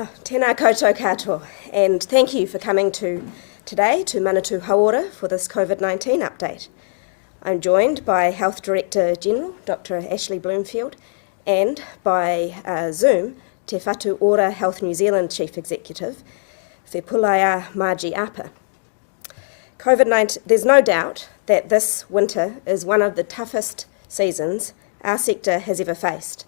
Tēnā koutou katoa, and thank you for coming today to Manatū Hauora for this COVID-19 update. I'm joined by Health Director General, Dr. Ashley Bloomfield, and by Zoom, Te Whatu Ora Health New Zealand Chief Executive, Te Pulaia Margie Apa. COVID-19, there's no doubt that this winter is one of the toughest seasons our sector has ever faced,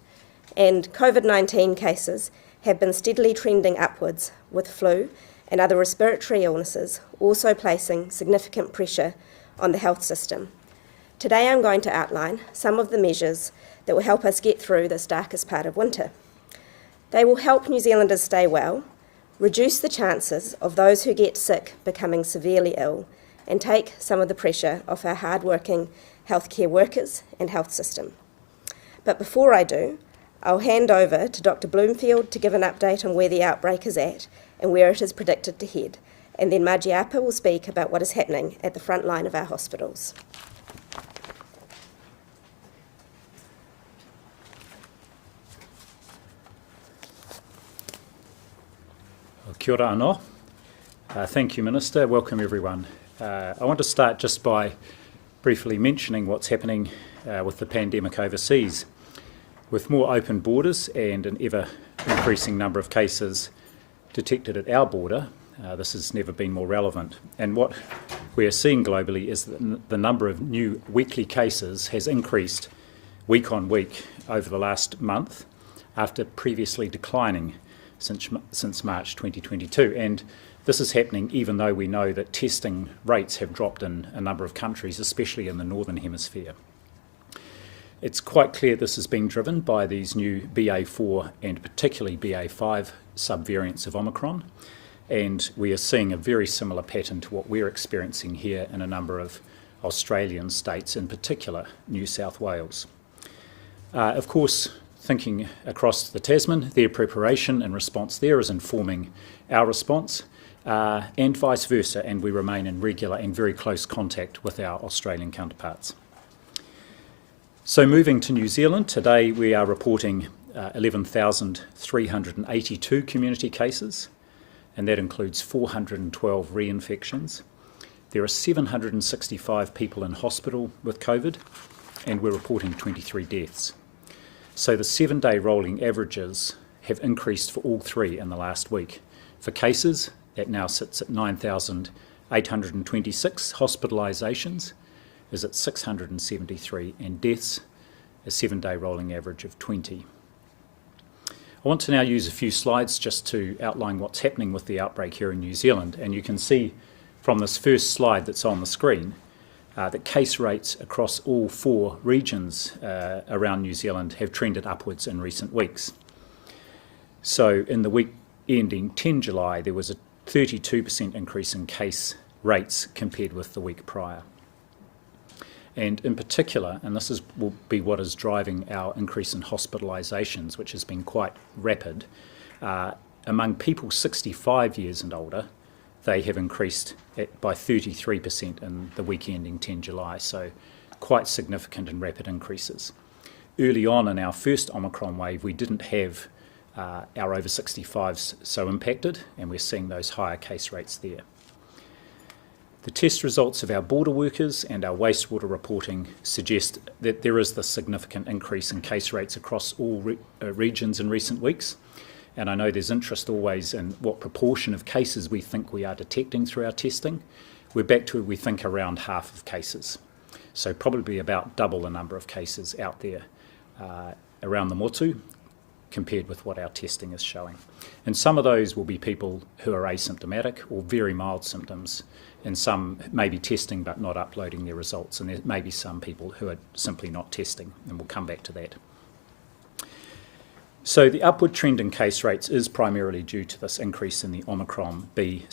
and COVID-19 cases have been steadily trending upwards, with flu and other respiratory illnesses also placing significant pressure on the health system. Today I'm going to outline some of the measures that will help us get through this darkest part of winter. They will help New Zealanders stay well, reduce the chances of those who get sick becoming severely ill, and take some of the pressure off our hard-working healthcare workers and health system. But before I do, I'll hand over to Dr. Bloomfield to give an update on where the outbreak is at and where it is predicted to head, and then Margie Apa will speak about what is happening at the front line of our hospitals. Kia ora anō. Thank you, Minister. Welcome, everyone. I want to start just by briefly mentioning what's happening with the pandemic overseas. With more open borders and an ever-increasing number of cases detected at our border, this has never been more relevant. And what we are seeing globally is that the number of new weekly cases has increased week on week over the last month, after previously declining since March 2022. And this is happening even though we know that testing rates have dropped in a number of countries, especially in the Northern Hemisphere. It's quite clear this is being driven by these new BA4 and particularly BA5 subvariants of Omicron, and we are seeing a very similar pattern to what we're experiencing here in a number of Australian states, in particular New South Wales. Of course, thinking across the Tasman, their preparation and response there is informing our response, and vice versa, and we remain in regular and very close contact with our Australian counterparts. So moving to New Zealand, today we are reporting 11,382 community cases, and that includes 412 reinfections. There are 765 people in hospital with COVID, and we're reporting 23 deaths. So the 7-day rolling averages have increased for all three in the last week. For cases, that now sits at 9,826, hospitalisations is at 673, and deaths, a 7-day rolling average of 20. I want to now use a few slides just to outline what's happening with the outbreak here in New Zealand, and you can see from this first slide that's on the screen that case rates across all 4 regions around New Zealand have trended upwards in recent weeks. So in the week ending 10 July, there was a 32% increase in case rates compared with the week prior. And in particular, and this will be what is driving our increase in hospitalisations, which has been quite rapid, among people 65 years and older, they have increased by 33% in the week ending 10 July, so quite significant and rapid increases. Early on in our first Omicron wave, we didn't have our over 65s so impacted, and we're seeing those higher case rates there. The test results of our border workers and our wastewater reporting suggest that there is the significant increase in case rates across all regions in recent weeks. And I know there's interest always in what proportion of cases we think we are detecting through our testing. We're back to, we think, around half of cases. So probably about double the number of cases out there around the motu compared with what our testing is showing. And some of those will be people who are asymptomatic or very mild symptoms, and some may be testing but not uploading their results, and there may be some people who are simply not testing, and we'll come back to that. So the upward trend in case rates is primarily due to this increase in the Omicron BA5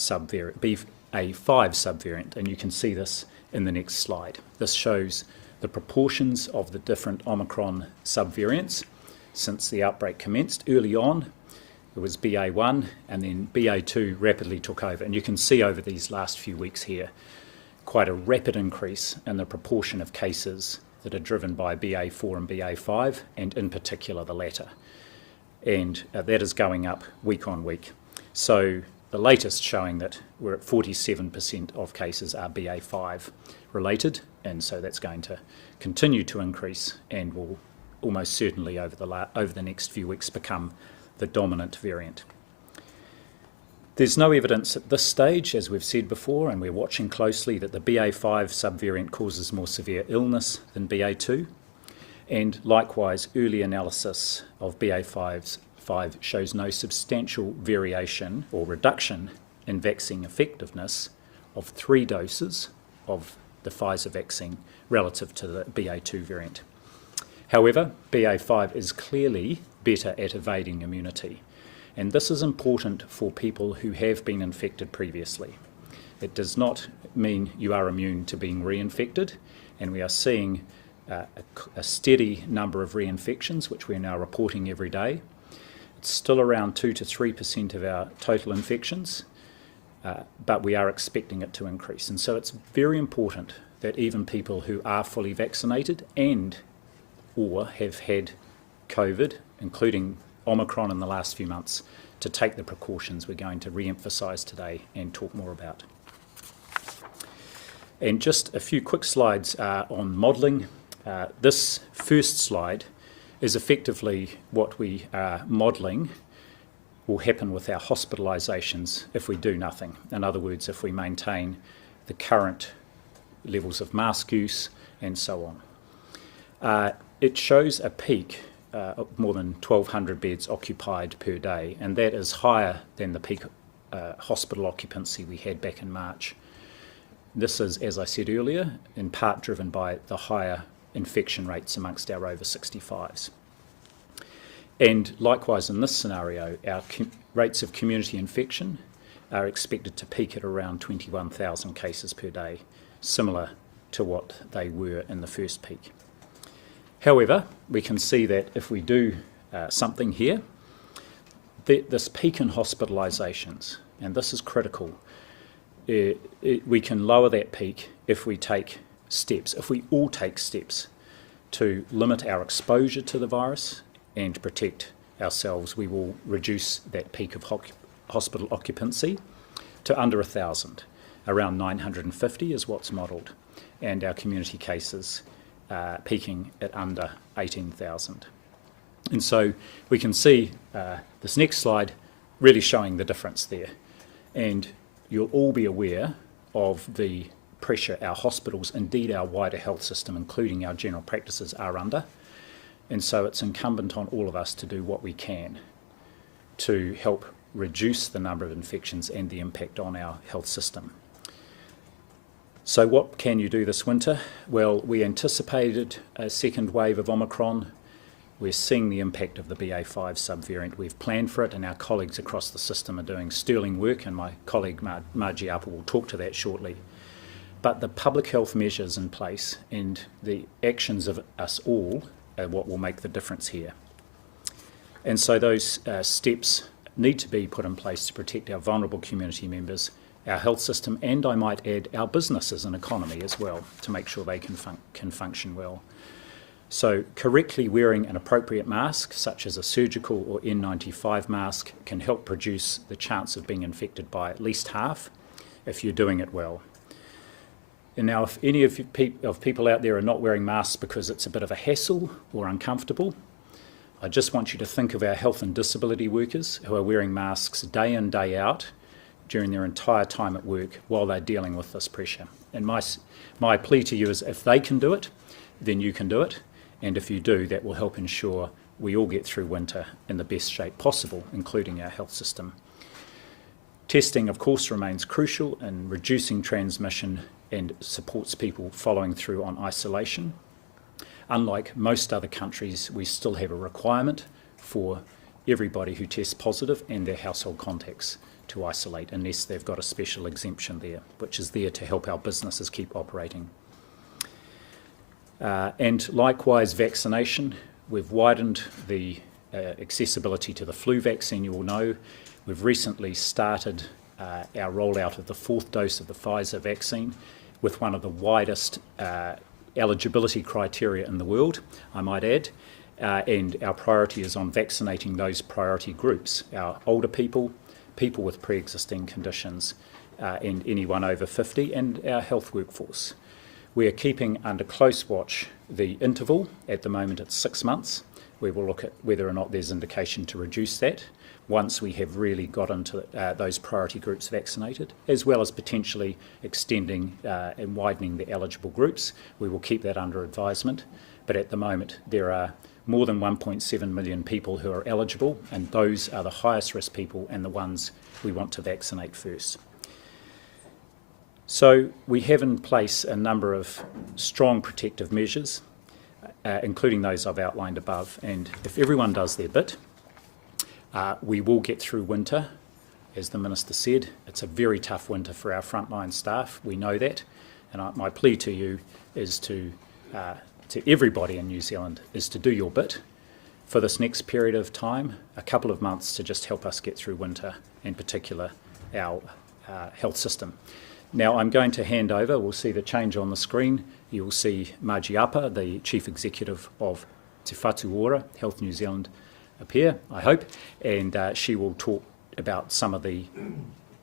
subvariant, and you can see this in the next slide. This shows the proportions of the different Omicron subvariants since the outbreak commenced. Early on, it was BA1, and then BA2 rapidly took over. And you can see over these last few weeks here, quite a rapid increase in the proportion of cases that are driven by BA4 and BA5, and in particular the latter. And that is going up week on week. So the latest showing that we're at 47% of cases are BA5 related, and so that's going to continue to increase and will almost certainly over the next few weeks become the dominant variant. There's no evidence at this stage, as we've said before, and we're watching closely, that the BA5 subvariant causes more severe illness than BA2. And likewise, early analysis of BA5 shows no substantial variation or reduction in vaccine effectiveness of 3 doses of the Pfizer vaccine relative to the BA2 variant. However, BA5 is clearly better at evading immunity, and this is important for people who have been infected previously. It does not mean you are immune to being reinfected, and we are seeing a steady number of reinfections, which we're now reporting every day. It's still around 2 to 3% of our total infections, but we are expecting it to increase. And so it's very important that even people who are fully vaccinated and or have had COVID, including Omicron in the last few months, to take the precautions we're going to re-emphasise today and talk more about. And just a few quick slides on modelling. This first slide is effectively what we are modelling will happen with our hospitalisations if we do nothing. In other words, if we maintain the current levels of mask use and so on. It shows a peak of more than 1,200 beds occupied per day, and that is higher than the peak hospital occupancy we had back in March. This is, as I said earlier, in part driven by the higher infection rates amongst our over 65s. And likewise in this scenario, our rates of community infection are expected to peak at around 21,000 cases per day, similar to what they were in the first peak. However, we can see that if we do something here, this peak in hospitalisations, and this is critical, we can lower that peak if we take steps, if we all take steps to limit our exposure to the virus and protect ourselves. We will reduce that peak of hospital occupancy to under 1,000. Around 950 is what's modelled, and our community cases peaking at under 18,000. And so we can see this next slide really showing the difference there. And you'll all be aware of the pressure our hospitals, indeed our wider health system, including our general practices, are under. And so it's incumbent on all of us to do what we can to help reduce the number of infections and the impact on our health system. So what can you do this winter? Well, we anticipated a second wave of Omicron. We're seeing the impact of the BA5 subvariant. We've planned for it, and our colleagues across the system are doing sterling work, and my colleague Margie Apple will talk to that shortly. But the public health measures in place and the actions of us all are what will make the difference here. And so those steps need to be put in place to protect our vulnerable community members, our health system, and I might add our businesses and economy as well, to make sure they can function well. So correctly wearing an appropriate mask, such as a surgical or N95 mask, can help reduce the chance of being infected by at least half if you're doing it well. And now, if any of people out there are not wearing masks because it's a bit of a hassle or uncomfortable, I just want you to think of our health and disability workers who are wearing masks day in, day out during their entire time at work while they're dealing with this pressure. And my plea to you is, if they can do it, then you can do it. And if you do, that will help ensure we all get through winter in the best shape possible, including our health system. Testing, of course, remains crucial in reducing transmission and supports people following through on isolation. Unlike most other countries, we still have a requirement for everybody who tests positive and their household contacts to isolate, unless they've got a special exemption there, which is there to help our businesses keep operating. And likewise, vaccination. We've widened the accessibility to the flu vaccine, you all know. We've recently started our rollout of the 4th dose of the Pfizer vaccine with one of the widest eligibility criteria in the world, I might add. And our priority is on vaccinating those priority groups, our older people, people with pre-existing conditions and anyone over 50, and our health workforce. We are keeping under close watch the interval. At the moment it's 6 months. We will look at whether or not there's indication to reduce that once we have really got into those priority groups vaccinated, as well as potentially extending and widening the eligible groups. We will keep that under advisement, but at the moment there are more than 1.7 million people who are eligible, and those are the highest risk people and the ones we want to vaccinate first. So we have in place a number of strong protective measures, including those I've outlined above, and if everyone does their bit, we will get through winter. As the Minister said, it's a very tough winter for our frontline staff, we know that, and my plea to you is to everybody in New Zealand is to do your bit for this next period of time, a couple of months, to just help us get through winter, in particular our health system. Now I'm going to hand over, we'll see the change on the screen, you'll see Margie Apa, the Chief Executive of Te Whatu Ora, Health New Zealand, appear, I hope, and she will talk about some of the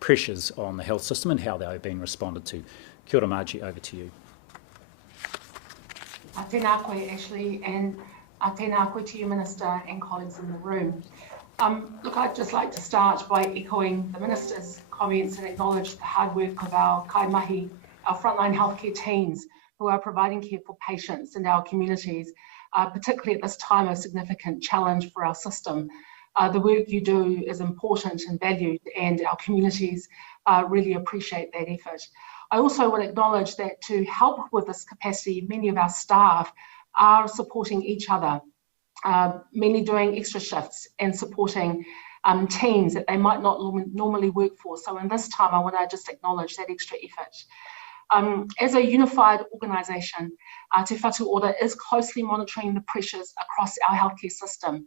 pressures on the health system and how they are being responded to. Kia ora, Margie, over to you. Tēnā koe, Ashley, and tēnā koe to you, Minister, and colleagues in the room. Look, I'd just like to start by echoing the Minister's comments and acknowledge the hard work of our kaimahi, our frontline healthcare teams who are providing care for patients in our communities, particularly at this time of significant challenge for our system. The work you do is important and valued, and our communities really appreciate that effort. I also want to acknowledge that to help with this capacity, many of our staff are supporting each other, many doing extra shifts and supporting teams that they might not normally work for. So in this time, I want to just acknowledge that extra effort. As a unified organisation, Te Whatu Ora is closely monitoring the pressures across our healthcare system.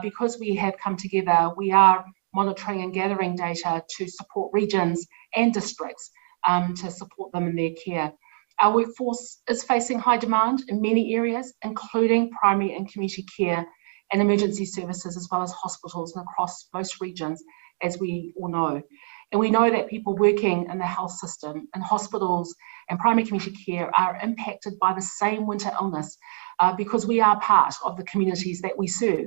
Because we have come together, we are monitoring and gathering data to support regions and districts to support them in their care. Our workforce is facing high demand in many areas, including primary and community care and emergency services, as well as hospitals and across most regions, as we all know. And we know that people working in the health system and hospitals and primary community care are impacted by the same winter illness because we are part of the communities that we serve.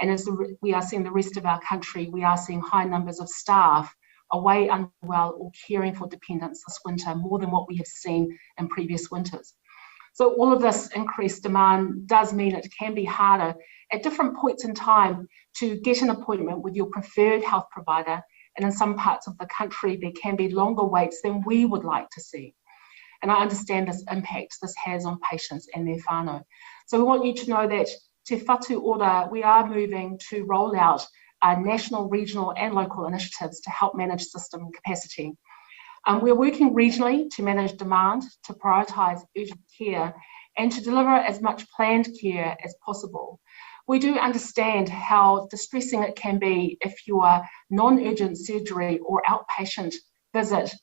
And as we are seeing the rest of our country, we are seeing high numbers of staff away unwell or caring for dependents this winter, more than what we have seen in previous winters. So all of this increased demand does mean it can be harder at different points in time to get an appointment with your preferred health provider, and in some parts of the country there can be longer waits than we would like to see. And I understand this impact this has on patients and their whānau. So we want you to know that Te Whatu Ora, we are moving to roll out national, regional and local initiatives to help manage system capacity. We're working regionally to manage demand, to prioritise urgent care and to deliver as much planned care as possible. We do understand how distressing it can be if your non-urgent surgery or outpatient visit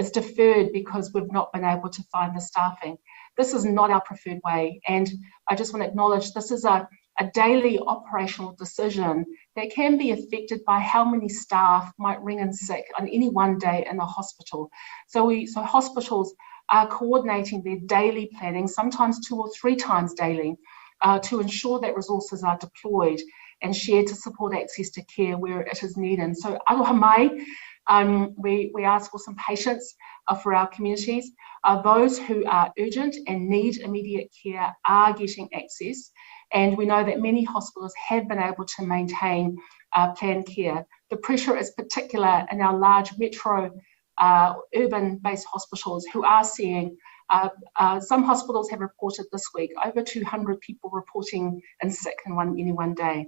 is deferred because we've not been able to find the staffing. This is not our preferred way, and I just want to acknowledge this is a daily operational decision that can be affected by how many staff might ring in sick on any one day in the hospital. So hospitals are coordinating their daily planning, sometimes 2 or 3 times daily, to ensure that resources are deployed and shared to support access to care where it is needed. So aloha mai, we ask for some patience for our communities. Those who are urgent and need immediate care are getting access. And we know that many hospitals have been able to maintain planned care. The pressure is particular in our large metro urban-based hospitals who are seeing, some hospitals have reported this week, over 200 people reporting in sick in any one day.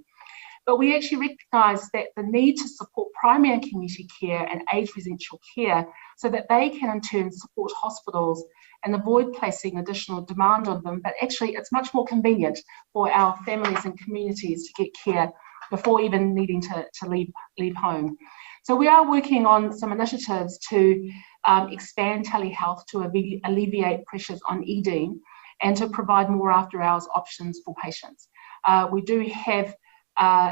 But we actually recognise that the need to support primary and community care and age residential care so that they can in turn support hospitals and avoid placing additional demand on them, but actually it's much more convenient for our families and communities to get care before even needing to leave home. So we are working on some initiatives to expand telehealth to alleviate pressures on ED and to provide more after hours options for patients. We do have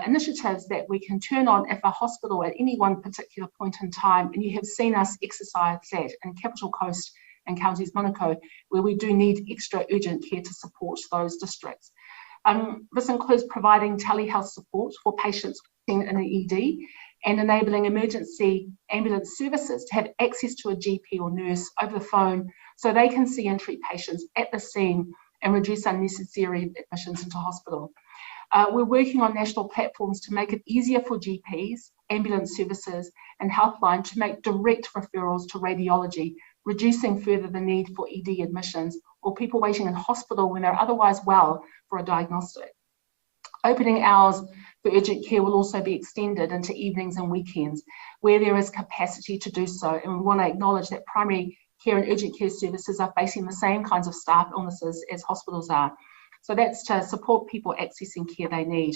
initiatives that we can turn on if a hospital at any one particular point in time, and you have seen us exercise that in Capital Coast and Counties Manukau, where we do need extra urgent care to support those districts. This includes providing telehealth support for patients in the ED and enabling emergency ambulance services to have access to a GP or nurse over the phone so they can see and treat patients at the scene and reduce unnecessary admissions into hospital. We're working on national platforms to make it easier for GPs, ambulance services and Healthline to make direct referrals to radiology, reducing further the need for ED admissions or people waiting in hospital when they're otherwise well for a diagnostic. Opening hours for urgent care will also be extended into evenings and weekends where there is capacity to do so. And we want to acknowledge that primary care and urgent care services are facing the same kinds of staff illnesses as hospitals are. So that's to support people accessing care they need.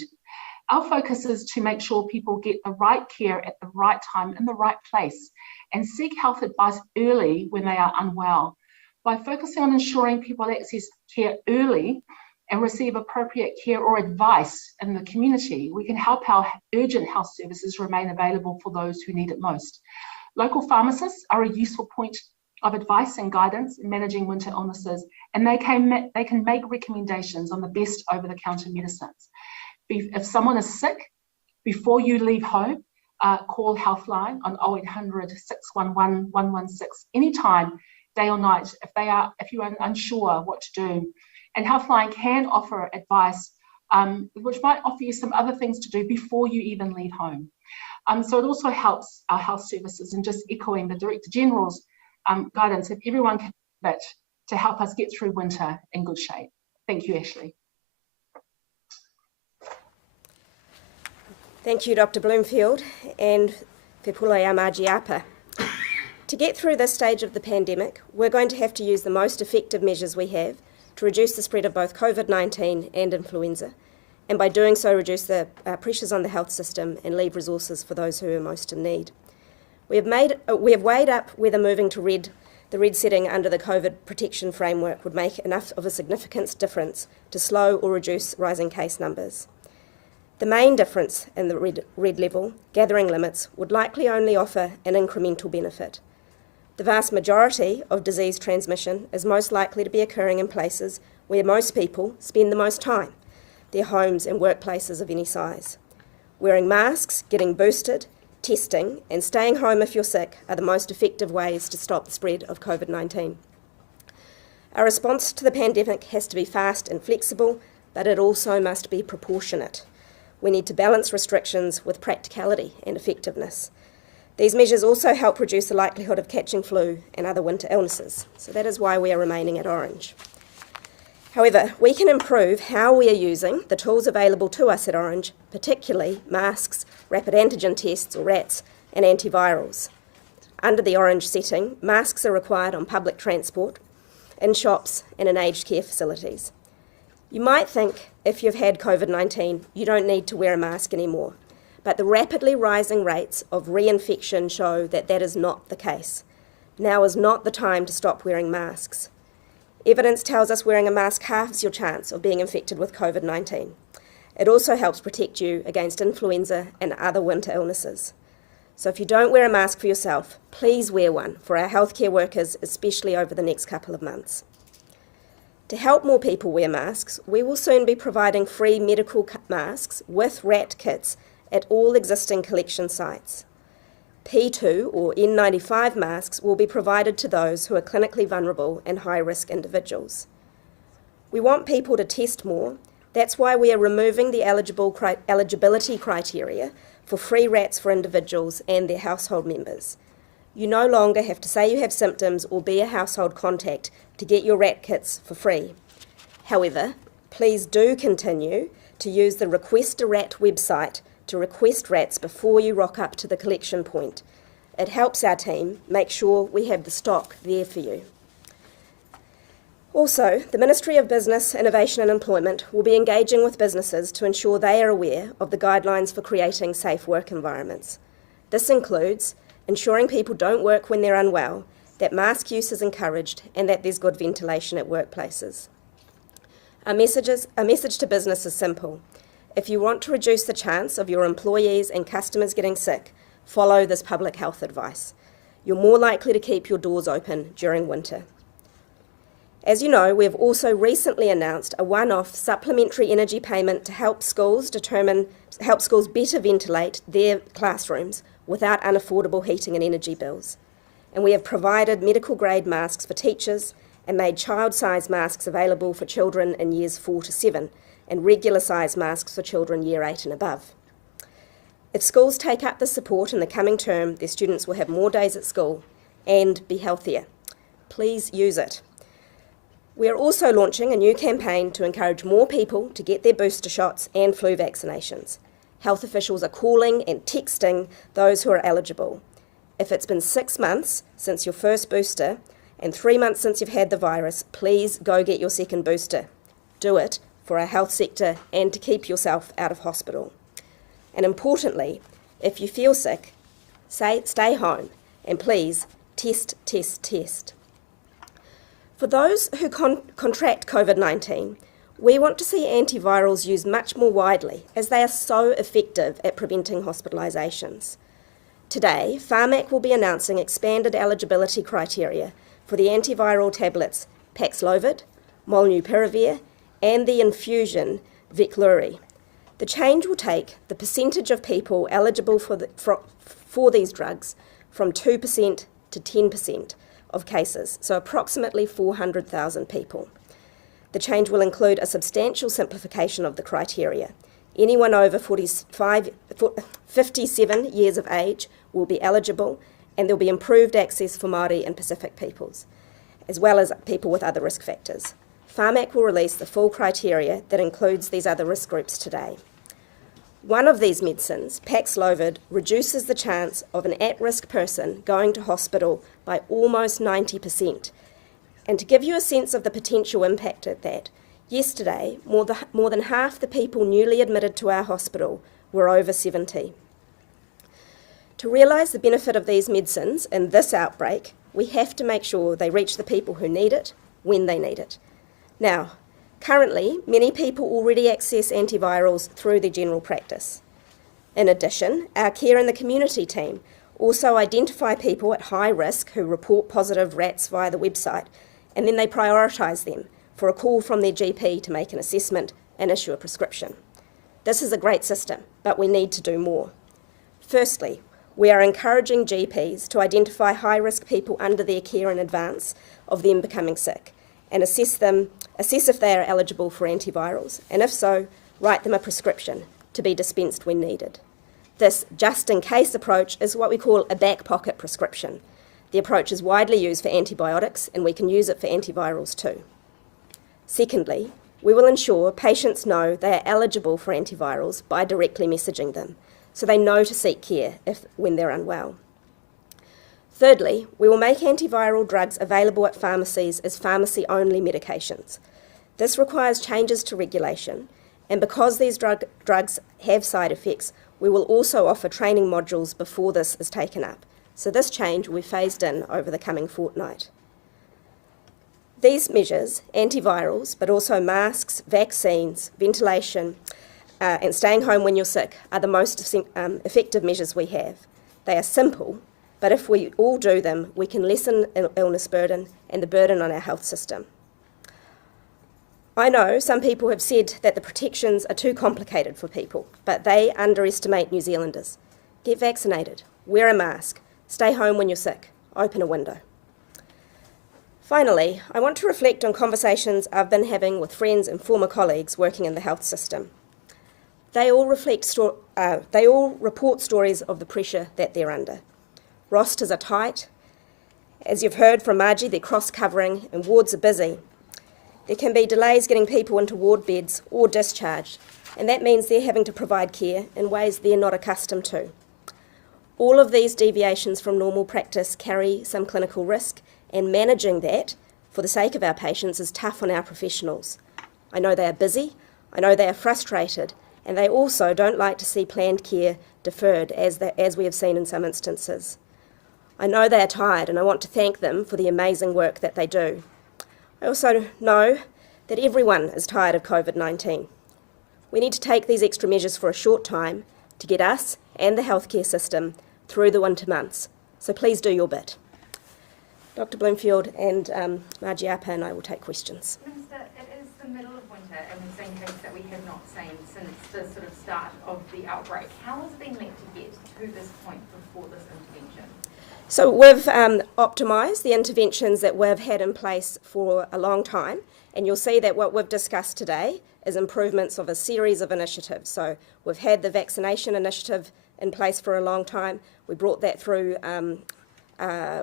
Our focus is to make sure people get the right care at the right time in the right place and seek health advice early when they are unwell. By focusing on ensuring people access care early and receive appropriate care or advice in the community, we can help our urgent health services remain available for those who need it most. Local pharmacists are a useful point of advice and guidance in managing winter illnesses, and they can make recommendations on the best over-the-counter medicines. If someone is sick, before you leave home, call Healthline on 0800 611 116 anytime, day or night, if you are unsure what to do. And Healthline can offer advice, which might offer you some other things to do before you even leave home. So it also helps our health services, and just echoing the Director General's guidance, if everyone can commit to help us get through winter in good shape. Thank you, Ashley. Thank you, Dr. Bloomfield, and Te Pulai Amaji Apa. To get through this stage of the pandemic, we're going to have to use the most effective measures we have to reduce the spread of both COVID-19 and influenza, and by doing so reduce the pressures on the health system and leave resources for those who are most in need. We have weighed up whether moving to the red setting under the COVID protection framework would make enough of a significant difference to slow or reduce rising case numbers. The main difference in the red level, gathering limits, would likely only offer an incremental benefit. The vast majority of disease transmission is most likely to be occurring in places where most people spend the most time, their homes and workplaces of any size. Wearing masks, getting boosted, testing, and staying home if you're sick are the most effective ways to stop the spread of COVID-19. Our response to the pandemic has to be fast and flexible, but it also must be proportionate. We need to balance restrictions with practicality and effectiveness. These measures also help reduce the likelihood of catching flu and other winter illnesses, so that is why we are remaining at orange. However, we can improve how we are using the tools available to us at Orange, particularly masks, rapid antigen tests or RATs, and antivirals. Under the Orange setting, masks are required on public transport, in shops and in aged care facilities. You might think if you've had COVID-19, you don't need to wear a mask anymore, but the rapidly rising rates of reinfection show that that is not the case. Now is not the time to stop wearing masks. Evidence tells us wearing a mask halves your chance of being infected with COVID-19. It also helps protect you against influenza and other winter illnesses. So if you don't wear a mask for yourself, please wear one for our healthcare workers, especially over the next couple of months. To help more people wear masks, we will soon be providing free medical masks with RAT kits at all existing collection sites. P2 or N95 masks will be provided to those who are clinically vulnerable and high-risk individuals. We want people to test more. That's why we are removing the eligibility criteria for free RATs for individuals and their household members. You no longer have to say you have symptoms or be a household contact to get your RAT kits for free. However, please do continue to use the Request a RAT website to request RATs before you rock up to the collection point. It helps our team make sure we have the stock there for you. Also, the Ministry of Business, Innovation and Employment will be engaging with businesses to ensure they are aware of the guidelines for creating safe work environments. This includes ensuring people don't work when they're unwell, that mask use is encouraged, and that there's good ventilation at workplaces. Our message to business is simple. If you want to reduce the chance of your employees and customers getting sick, follow this public health advice. You're more likely to keep your doors open during winter. As you know, we have also recently announced a one-off supplementary energy payment to help schools better ventilate their classrooms without unaffordable heating and energy bills. And we have provided medical-grade masks for teachers and made child-size masks available for children in years 4 to 7 and regular-size masks for children year 8 and above. If schools take up this support in the coming term, their students will have more days at school and be healthier. Please use it. We are also launching a new campaign to encourage more people to get their booster shots and flu vaccinations. Health officials are calling and texting those who are eligible. If it's been 6 months since your first booster and 3 months since you've had the virus, please go get your second booster. Do it for our health sector and to keep yourself out of hospital. And importantly, if you feel sick, stay home and please test, test, test. For those who contract COVID-19, we want to see antivirals used much more widely as they are so effective at preventing hospitalisations. Today, Pharmac will be announcing expanded eligibility criteria for the antiviral tablets Paxlovid, Molnupiravir, and the infusion Veklury. The change will take the percentage of people eligible for these drugs from 2% to 10% of cases, so approximately 400,000 people. The change will include a substantial simplification of the criteria. Anyone over 57 years of age will be eligible, and there will be improved access for Māori and Pacific peoples, as well as people with other risk factors. Pharmac will release the full criteria that includes these other risk groups today. One of these medicines, Paxlovid, reduces the chance of an at-risk person going to hospital by almost 90%. And to give you a sense of the potential impact of that, yesterday, more than half the people newly admitted to our hospital were over 70. To realise the benefit of these medicines in this outbreak, we have to make sure they reach the people who need it, when they need it. Now, currently, many people already access antivirals through their general practice. In addition, our care in the community team also identify people at high risk who report positive RATs via the website, and then they prioritise them for a call from their GP to make an assessment and issue a prescription. This is a great system, but we need to do more. Firstly, we are encouraging GPs to identify high-risk people under their care in advance of them becoming sick and assess if they are eligible for antivirals, and if so, write them a prescription to be dispensed when needed. This just-in-case approach is what we call a back-pocket prescription. The approach is widely used for antibiotics, and we can use it for antivirals too. Secondly, we will ensure patients know they are eligible for antivirals by directly messaging them, so they know to seek care when they're unwell. Thirdly, we will make antiviral drugs available at pharmacies as pharmacy-only medications. This requires changes to regulation, and because these drugs have side effects, we will also offer training modules before this is taken up. So this change will be phased in over the coming fortnight. These measures, antivirals, but also masks, vaccines, ventilation, and staying home when you're sick, are the most effective measures we have. They are simple, but if we all do them, we can lessen illness burden and the burden on our health system. I know some people have said that the protections are too complicated for people, but they underestimate New Zealanders. Get vaccinated, wear a mask, stay home when you're sick, open a window. Finally, I want to reflect on conversations I've been having with friends and former colleagues working in the health system. They all report stories of the pressure that they're under. Rosters are tight. As you've heard from Margie, they're cross-covering and wards are busy. There can be delays getting people into ward beds or discharged, and that means they're having to provide care in ways they're not accustomed to. All of these deviations from normal practice carry some clinical risk, and managing that for the sake of our patients is tough on our professionals. I know they are busy, I know they are frustrated, and they also don't like to see planned care deferred, as we have seen in some instances. I know they are tired, and I want to thank them for the amazing work that they do. I also know that everyone is tired of COVID-19. we need to take these extra measures for a short time to get us and the healthcare system through the winter months. So please do your bit. Dr. Bloomfield and Margiapa and I will take questions. Minister, it is the middle of winter and we've seen things that we have not seen since the sort of start of the outbreak. How has it been meant to get to this point before this intervention? So we've optimised the interventions that we've had in place for a long time, and you'll see that what we've discussed today is improvements of a series of initiatives. So we've had the vaccination initiative in place for a long time. We brought that through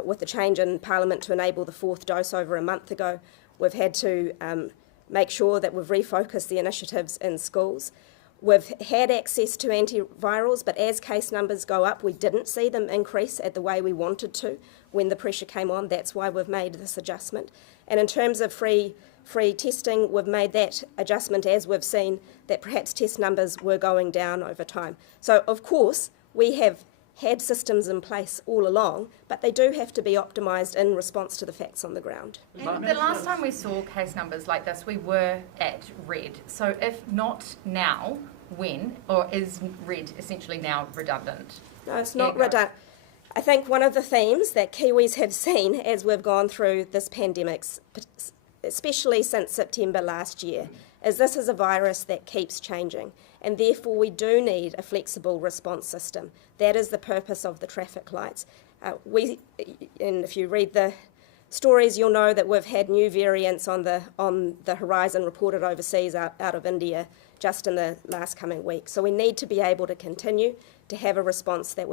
with the change in Parliament to enable the 4th dose over a month ago. We've had to make sure that we've refocused the initiatives in schools. We've had access to antivirals, but as case numbers go up, we didn't see them increase at the way we wanted to when the pressure came on. That's why we've made this adjustment. And in terms of free testing, we've made that adjustment as we've seen that perhaps test numbers were going down over time. So, of course, we have had systems in place all along, but they do have to be optimised in response to the facts on the ground. And the last time we saw case numbers like this, we were at red. So if not now, when? Or is red essentially now redundant? No, it's not redundant. I think one of the themes that Kiwis have seen as we've gone through this pandemic, especially since September last year, is this is a virus that keeps changing, and therefore we do need a flexible response system. That is the purpose of the traffic lights. And if you read the stories, you'll know that we've had new variants on the horizon reported overseas out of India just in the last coming week. So we need to be able to continue to have a response that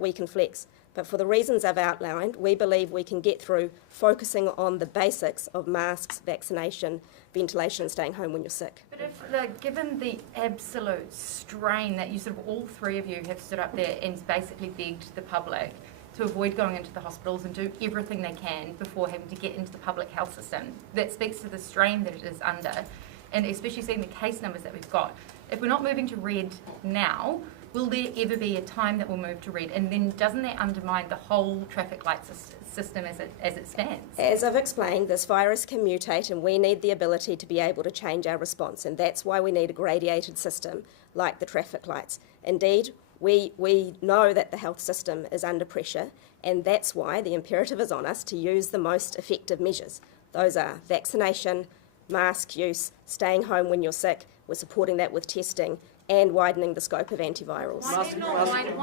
we can flex. But for the reasons I've outlined, we believe we can get through focusing on the basics of masks, vaccination, ventilation, and staying home when you're sick. But if, given the absolute strain that you sort of all three of you have stood up there and basically begged the public to avoid going into the hospitals and do everything they can before having to get into the public health system, that speaks to the strain that it is under, and especially seeing the case numbers that we've got. If we're not moving to red now, will there ever be a time that we'll move to red? And then doesn't that undermine the whole traffic light system as it stands? As I've explained, this virus can mutate and we need the ability to be able to change our response, and that's why we need a gradiated system like the traffic lights. Indeed, we know that the health system is under pressure, and that's why the imperative is on us to use the most effective measures. Those are vaccination, mask use, staying home when you're sick. We're supporting that with testing and widening the scope of antivirals. Why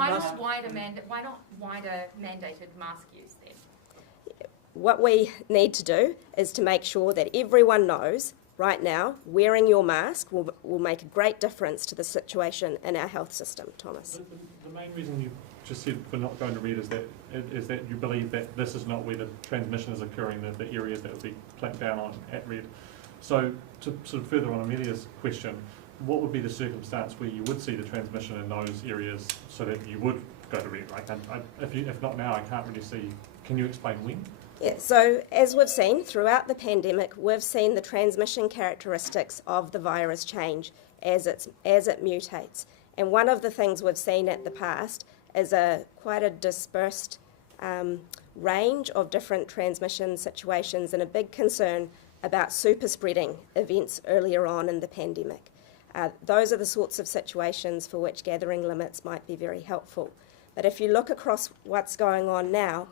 not wider mandated mask use then? What we need to do is to make sure that everyone knows right now wearing your mask will make a great difference to the situation in our health system. Thomas. The main reason you just said for not going to red is that you believe that this is not where the transmission is occurring, the areas that would be clamped down on at red. So to sort of further on Amelia's question, what would be the circumstance where you would see the transmission in those areas so that you would go to red? Like, if not now, I can't really see. Can you explain when? Yeah, so as we've seen throughout the pandemic, we've seen the transmission characteristics of the virus change as it mutates. And one of the things we've seen at the past is quite a dispersed range of different transmission situations, and a big concern about super spreading events earlier on in the pandemic. Those are the sorts of situations for which gathering limits might be very helpful. But if you look across what's going on now,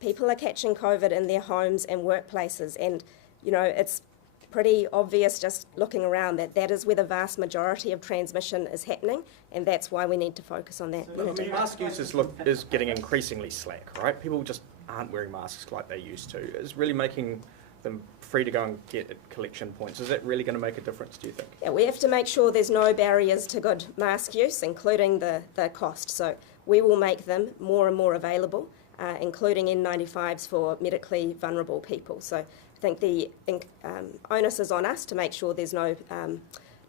people are catching COVID in their homes and workplaces, and it's pretty obvious just looking around that is where the vast majority of transmission is happening, and that's why we need to focus on that. Mask use is getting increasingly slack, right? People just aren't wearing masks like they used to. It's really making them free to go and get at collection points. Is that really going to make a difference, do you think? Yeah, we have to make sure there's no barriers to good mask use, including the cost. So we will make them more and more available, including N95s for medically vulnerable people. So I think the onus is on us to make sure there's no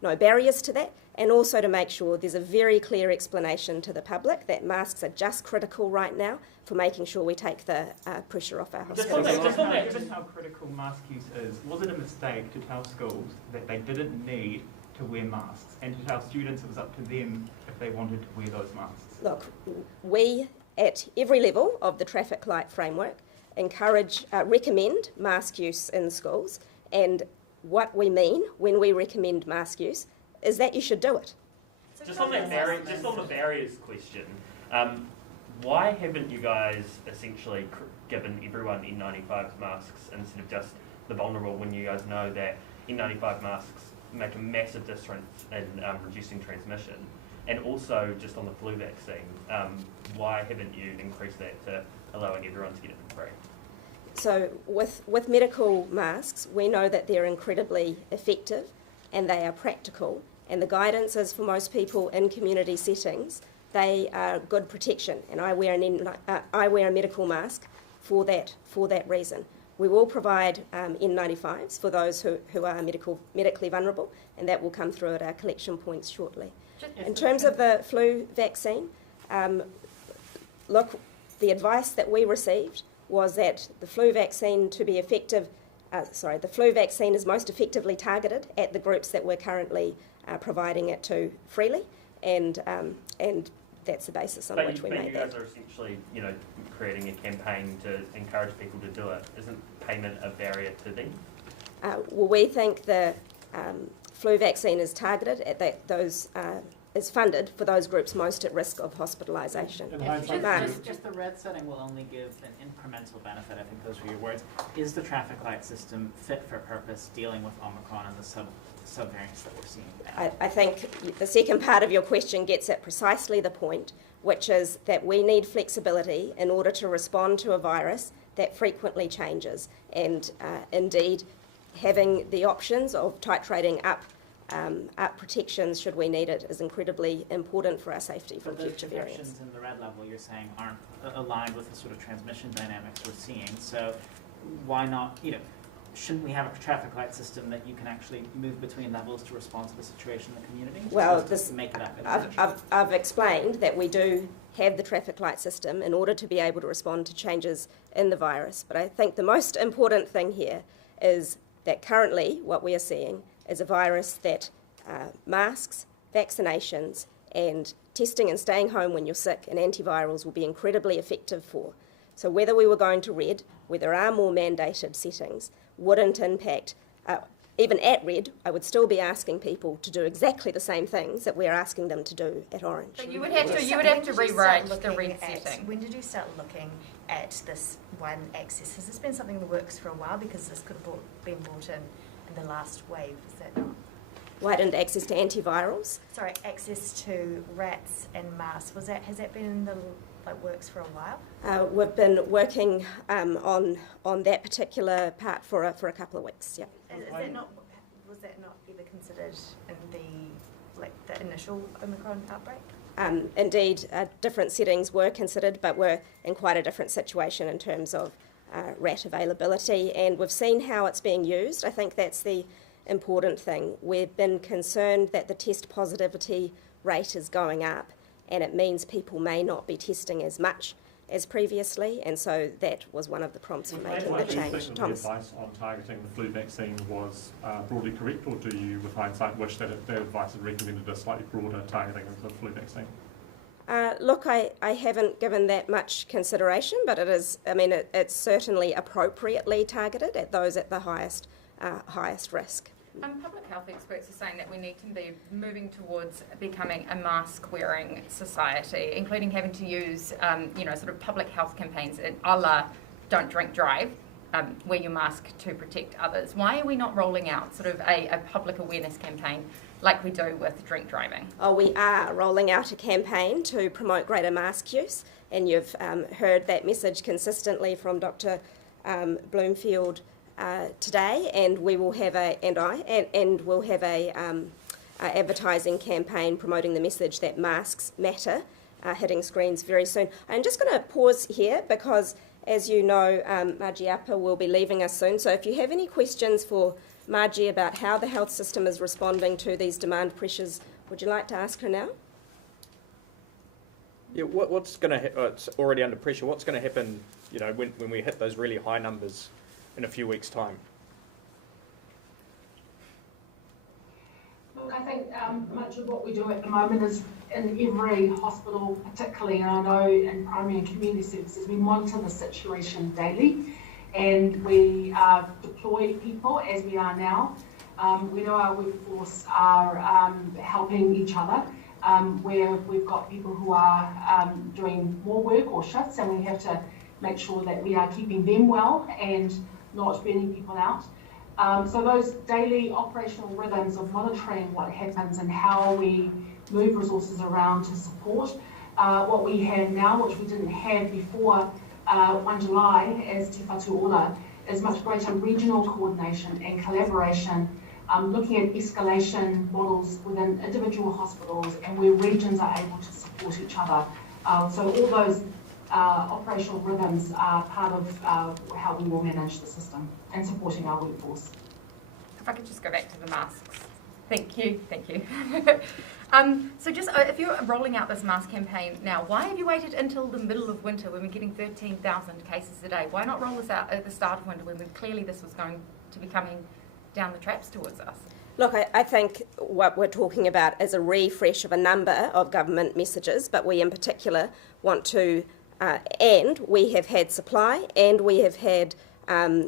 barriers to that, and also to make sure there's a very clear explanation to the public that masks are just critical right now for making sure we take the pressure off our hospitals. Given how critical mask use is, was it a mistake to tell schools that they didn't need to wear masks, and to tell students it was up to them if they wanted to wear those masks? Look, we at every level of the traffic light framework recommend mask use in schools, and what we mean when we recommend mask use is that you should do it. Just on the barriers question, why haven't you guys essentially given everyone N95 masks instead of just the vulnerable, when you guys know that N95 masks make a massive difference in reducing transmission? And also, just on the flu vaccine, why haven't you increased that to allowing everyone to get it for free? So with medical masks, we know that they're incredibly effective and they are practical, and the guidance is for most people in community settings, they are good protection, and I wear a medical mask for that reason. We will provide N95s for those who are medically vulnerable, and that will come through at our collection points shortly. In terms of the flu vaccine, look, the advice that we received was that the flu vaccine to be effective, the flu vaccine is most effectively targeted at the groups that we're currently providing it to freely, and that's the basis on which we made that. But you guys are essentially, creating a campaign to encourage people to do it. Isn't payment a barrier to them? Well, we think the flu vaccine is targeted at is funded for those groups most at risk of hospitalisation. Just the red setting will only give an incremental benefit, I think those were your words. Is the traffic light system fit for purpose dealing with Omicron and the subvariants that we're seeing now? I think the second part of your question gets at precisely the point, which is that we need flexibility in order to respond to a virus that frequently changes, and indeed having the options of titrating up protections should we need it is incredibly important for our safety from future variants. But those protections in the red level you're saying aren't aligned with the sort of transmission dynamics we're seeing, so why not, shouldn't we have a traffic light system that you can actually move between levels to respond to the situation in the community? Well, make it up I've explained that we do have the traffic light system in order to be able to respond to changes in the virus, but I think the most important thing here is that currently what we are seeing is a virus that masks, vaccinations and testing and staying home when you're sick and antivirals will be incredibly effective for. So whether we were going to red, where there are more mandated settings, wouldn't impact, even at red, I would still be asking people to do exactly the same things that we're asking them to do at orange. But you would have to rewrite the red setting. When did you start looking at this one access? Has this been something in the works for a while, because this could have been brought in the last wave, is that not? Widened access to antivirals? Sorry, access to rats and masks. Has that been in the works for a while? We've been working on that particular part for a couple of weeks. Yeah. Was that not ever considered in the initial Omicron outbreak? Indeed, different settings were considered, but we're in quite a different situation in terms of rat availability, and we've seen how it's being used. I think that's the important thing. We've been concerned that the test positivity rate is going up, and it means people may not be testing as much as previously, and so that was one of the prompts for making the change. Thomas? The advice on targeting the flu vaccine was broadly correct, or do you, with hindsight, wish that the advice had recommended a slightly broader targeting of the flu vaccine? Look, I haven't given that much consideration, but it is. I mean, it's certainly appropriately targeted at those at the highest risk. Public health experts are saying that we need to be moving towards becoming a mask-wearing society, including having to use, sort of public health campaigns a la "Don't Drink Drive," wear your mask to protect others. Why are we not rolling out sort of a public awareness campaign like we do with drink driving? Oh, we are rolling out a campaign to promote greater mask use, and you've heard that message consistently from Dr. Bloomfield today, and we will have we'll have a advertising campaign promoting the message that masks matter, hitting screens very soon. I'm just going to pause here because, as you know, Margie Upper will be leaving us soon. So if you have any questions for Margie about how the health system is responding to these demand pressures, would you like to ask her now? Yeah, what's going to it's already under pressure. What's going to happen, when we hit those really high numbers in a few weeks' time? Look, I think much of what we do at the moment is in every hospital, particularly, and I know in primary and community services, we monitor the situation daily, and we deploy people as we are now We know our workforce are helping each other, where we've got people who are doing more work or shifts, and we have to make sure that we are keeping them well and not burning people out. So those daily operational rhythms of monitoring what happens and how we move resources around to support what we have now, which we didn't have before 1 July as Te Whatu Ora, is much greater regional coordination and collaboration, looking at escalation models within individual hospitals and where regions are able to support each other. So all those operational rhythms are part of how we will manage the system and supporting our workforce. If I could just go back to the masks. Thank you. So just if you're rolling out this mask campaign now, why have you waited until the middle of winter when we're getting 13,000 cases a day? Why not roll this out at the start of winter when clearly this was going to be coming down the traps towards us? Look, I think what we're talking about is a refresh of a number of government messages, but we in particular want to, and we have had supply and we have had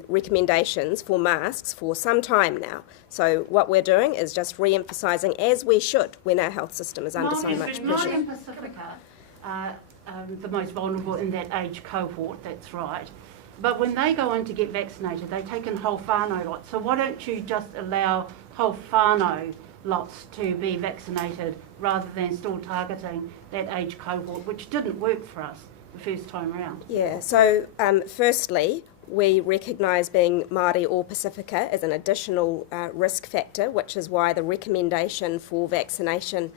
recommendations for masks for some time now. So what we're doing is just re-emphasising, as we should, when our health system is under so much pressure. Māori and Pacifica are the most vulnerable in that age cohort, that's right. But when they go in to get vaccinated, they take in whole whānau lots. So why don't you just allow whole whānau lots to be vaccinated rather than still targeting that age cohort, which didn't work for us the first time around? Yeah, so firstly, we recognise being Māori or Pacifica as an additional risk factor, which is why the recommendation for vaccination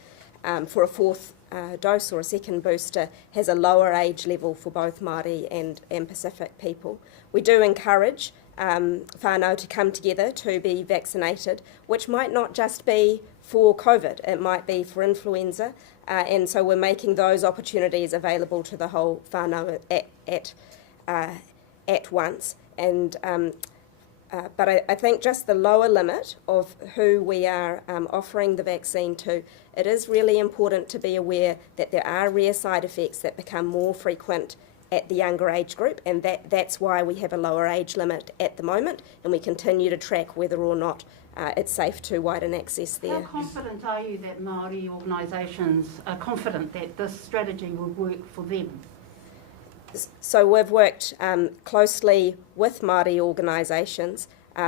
for a fourth dose or a second booster has a lower age level for both Māori and Pacific people. We do encourage whānau to come together to be vaccinated, which might not just be for COVID, it might be for influenza, and so we're making those opportunities available to the whole whānau at once. And but I think just the lower limit of who we are offering the vaccine to, it is really important to be aware that there are rare side effects that become more frequent at the younger age group, and that's why we have a lower age limit at the moment, and we continue to track whether or not it's safe to widen access there. How confident are you that Māori organisations are confident that this strategy will work for them? So we've worked closely with Māori organisations,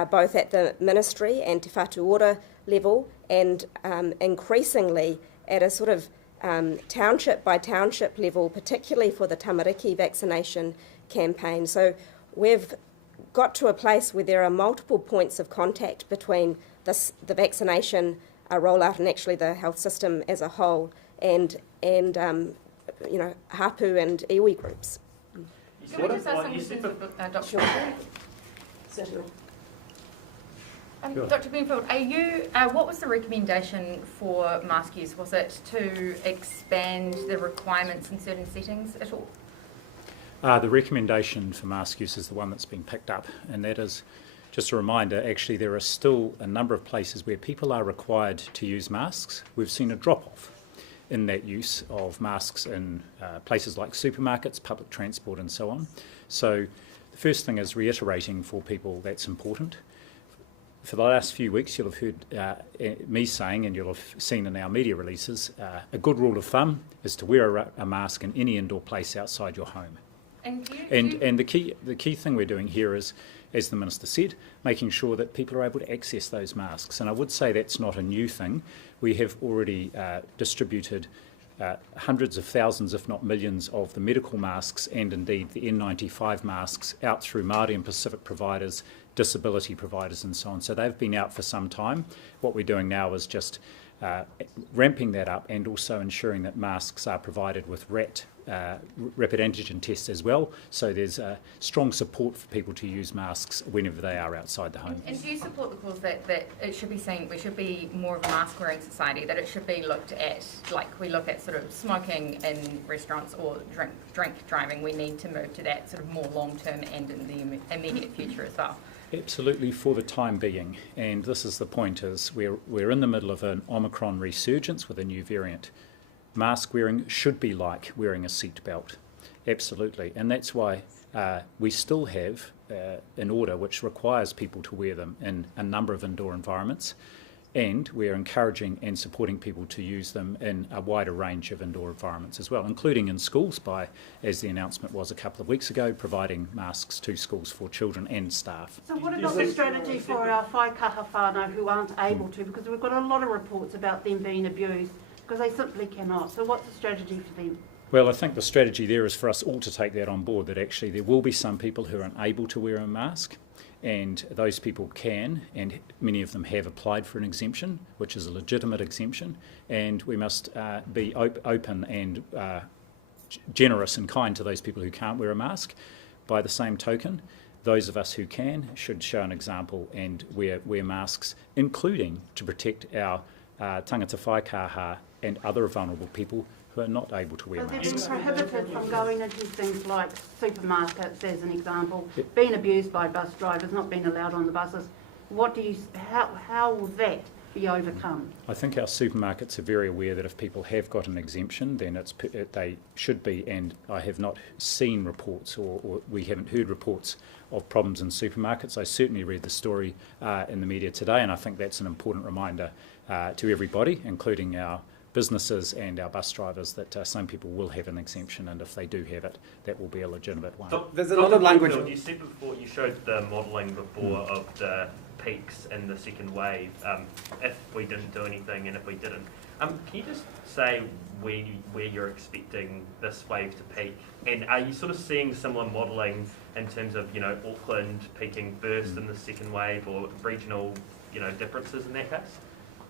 both at the ministry and Te Whatu Ora level, and increasingly at a sort of township by township level, particularly for the tamariki vaccination campaign. So we've got to a place where there are multiple points of contact between the vaccination rollout and actually the health system as a whole, and hapu and iwi groups. Can I just ask some questions of Dr. Sure. Certainly. Dr. Bloomfield, what was the recommendation for mask use? Was it to expand the requirements in certain settings at all? The recommendation for mask use is the one that's been picked up, and that is, just a reminder, actually there are still a number of places where people are required to use masks. We've seen a drop-off in that use of masks in places like supermarkets, public transport and so on. So the first thing is reiterating for people that's important. For the last few weeks you'll have heard me saying, and you'll have seen in our media releases, a good rule of thumb is to wear a mask in any indoor place outside your home. And the key thing we're doing here is, as the Minister said, making sure that people are able to access those masks. And I would say that's not a new thing. We have already distributed hundreds of thousands, if not millions, of the medical masks and indeed the N95 masks out through Māori and Pacific providers, disability providers and so on. So they've been out for some time. What we're doing now is just ramping that up and also ensuring that masks are provided with rapid antigen tests as well, so there's strong support for people to use masks whenever they are outside the home. And do you support the cause that it should be seen, we should be more of a mask wearing society, that it should be looked at like we look at sort of smoking in restaurants or drink driving? We need to move to that sort of more long term and in the immediate future as well. Absolutely, for the time being, and this is the point, is we're in the middle of an Omicron resurgence with a new variant. Mask wearing should be like wearing a seat belt, absolutely, and that's why we still have an order which requires people to wear them in a number of indoor environments, and we're encouraging and supporting people to use them in a wider range of indoor environments as well, including in schools by, as the announcement was a couple of weeks ago, providing masks to schools for children and staff. So what about the strategy for our whaikaha whānau who aren't able to? Because we've got a lot of reports about them being abused because they simply cannot. So what's the strategy for them? Well, I think the strategy there is for us all to take that on board, that actually there will be some people who are unable to wear a mask, and those people can, and many of them have applied for an exemption, which is a legitimate exemption, and we must be open and generous and kind to those people who can't wear a mask. By the same token, those of us who can should show an example and wear masks, including to protect our tangata whaikaha and other vulnerable people who are not able to wear So they've masks. been prohibited from going into things like supermarkets, as an example, being abused by bus drivers, not being allowed on the buses. How will that be overcome? I think our supermarkets are very aware that if people have got an exemption, then they should be, and I have not seen reports or we haven't heard reports of problems in supermarkets. I certainly read the story in the media today, and I think that's an important reminder to everybody, including our businesses and our bus drivers, that some people will have an exemption, and if they do have it, that will be a legitimate one. There's a lot of language. You said before, you showed the modelling before of the peaks in the second wave, if we didn't do anything and if we didn't. Can you just say where you're expecting this wave to peak? And are you sort of seeing similar modelling in terms of, Auckland peaking first in the second wave, or regional, differences in that case?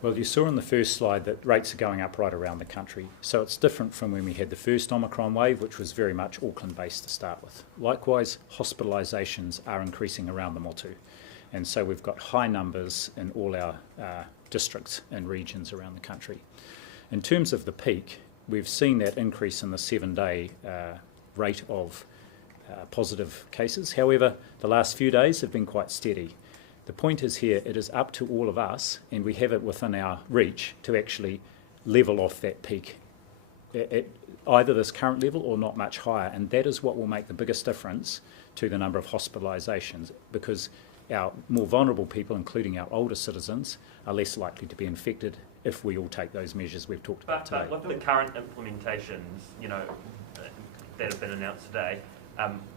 Well, you saw on the first slide that rates are going up right around the country. So it's different from when we had the first Omicron wave, which was very much Auckland-based to start with. Likewise, hospitalisations are increasing around the motu. And so we've got high numbers in all our districts and regions around the country. In terms of the peak, we've seen that increase in the 7-day rate of positive cases. However, the last few days have been quite steady. The point is here, it is up to all of us, and we have it within our reach, to actually level off that peak at either this current level or not much higher, and that is what will make the biggest difference to the number of hospitalisations, because our more vulnerable people, including our older citizens, are less likely to be infected if we all take those measures we've talked about today. But with the current implementations, that have been announced today,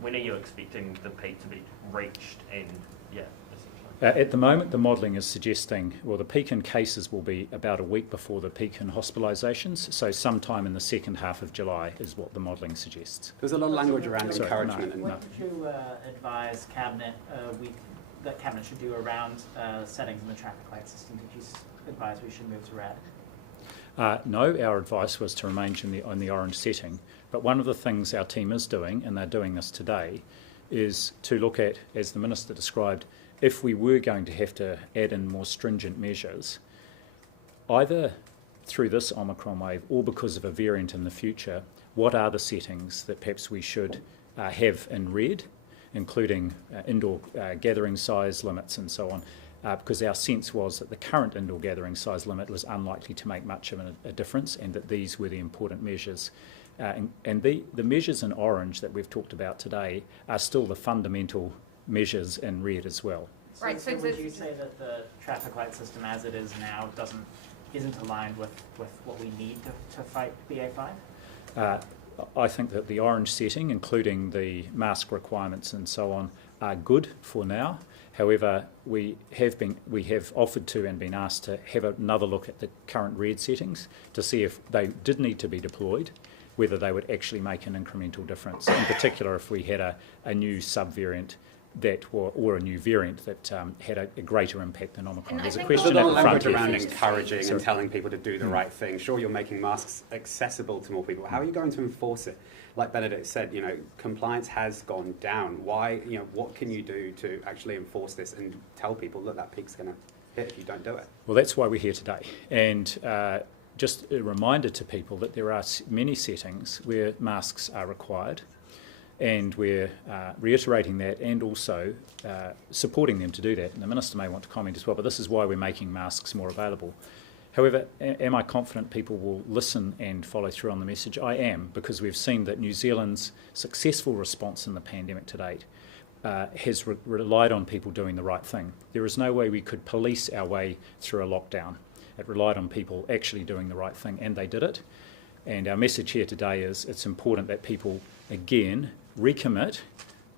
when are you expecting the peak to be reached? And At the moment, the modelling is suggesting, well, the peak in cases will be about a week before the peak in hospitalisations, so sometime in the second half of July is what the modelling suggests. There's a lot of language around encouragement. What would you advise Cabinet that Cabinet should do around settings in the traffic light system? Did you advise we should move to red? No, our advice was to remain in the orange setting, but one of the things our team is doing, and they're doing this today, is to look at, as the Minister described, if we were going to have to add in more stringent measures, either through this Omicron wave or because of a variant in the future, what are the settings that perhaps we should have in red, including indoor gathering size limits and so on, because our sense was that the current indoor gathering size limit was unlikely to make much of a difference, and that these were the important measures. And the measures in orange that we've talked about today are still the fundamental measures in red as well. Right. So would you say that the traffic light system as it is now isn't aligned with what we need to fight BA5? I think that the orange setting, including the mask requirements and so on, are good for now. However, we have offered to and been asked to have another look at the current red settings to see if they did need to be deployed, whether they would actually make an incremental difference. In particular, if we had a new subvariant or a new variant that had a greater impact than Omicron. And There's a I think question There's a at lot the of front language here. around encouraging and telling people to do the right thing. Sure, you're making masks accessible to more people. How are you going to enforce it? Like Benedict said, compliance has gone down. Why? What can you do to actually enforce this and tell people that peak's going to hit if you don't do it? Well, that's why we're here today. And just a reminder to people that there are many settings where masks are required, and we're reiterating that and also supporting them to do that. And the Minister may want to comment as well, but this is why we're making masks more available. However, am I confident people will listen and follow through on the message? I am, because we've seen that New Zealand's successful response in the pandemic to date has relied on people doing the right thing. There is no way we could police our way through a lockdown. It relied on people actually doing the right thing, and they did it. And our message here today is it's important that people, again, recommit.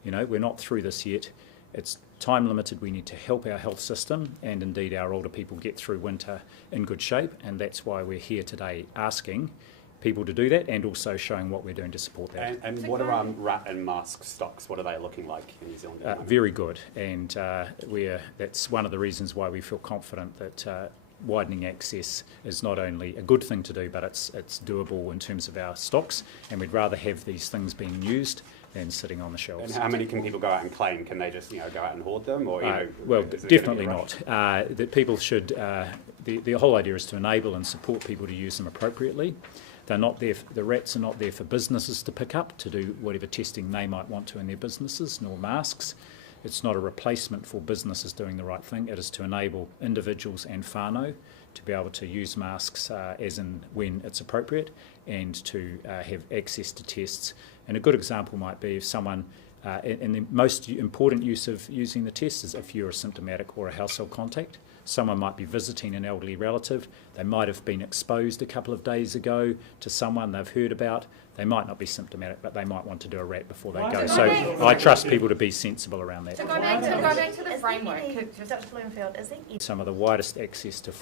You know, we're not through this yet. It's time limited. We need to help our health system and indeed our older people get through winter in good shape, and that's why we're here today asking people to do that and also showing what we're doing to support that. And what are rat and mask stocks? What are they looking like in New Zealand at the moment? Very good, and that's one of the reasons why we feel confident that widening access is not only a good thing to do, but it's doable in terms of our stocks, and we'd rather have these things being used than sitting on the shelves. And how many can people go out and claim? Can they just go out and hoard them, or well, definitely not. That people should. The whole idea is to enable and support people to use them appropriately. They're not there. The rats are not there for businesses to pick up to do whatever testing they might want to in their businesses, nor masks. It's not a replacement for businesses doing the right thing. It is to enable individuals and whānau to be able to use masks as and when it's appropriate, and to have access to tests. And a good example might be if someone, and the most important use of using the test is if you're a symptomatic or a household contact. Someone might be visiting an elderly relative. They might have been exposed a couple of days ago to someone they've heard about. They might not be symptomatic, but they might want to do a rat before they go. So I trust people to be sensible around that. To go back to the framework. Dr. Bloomfield, is there Some of the widest access to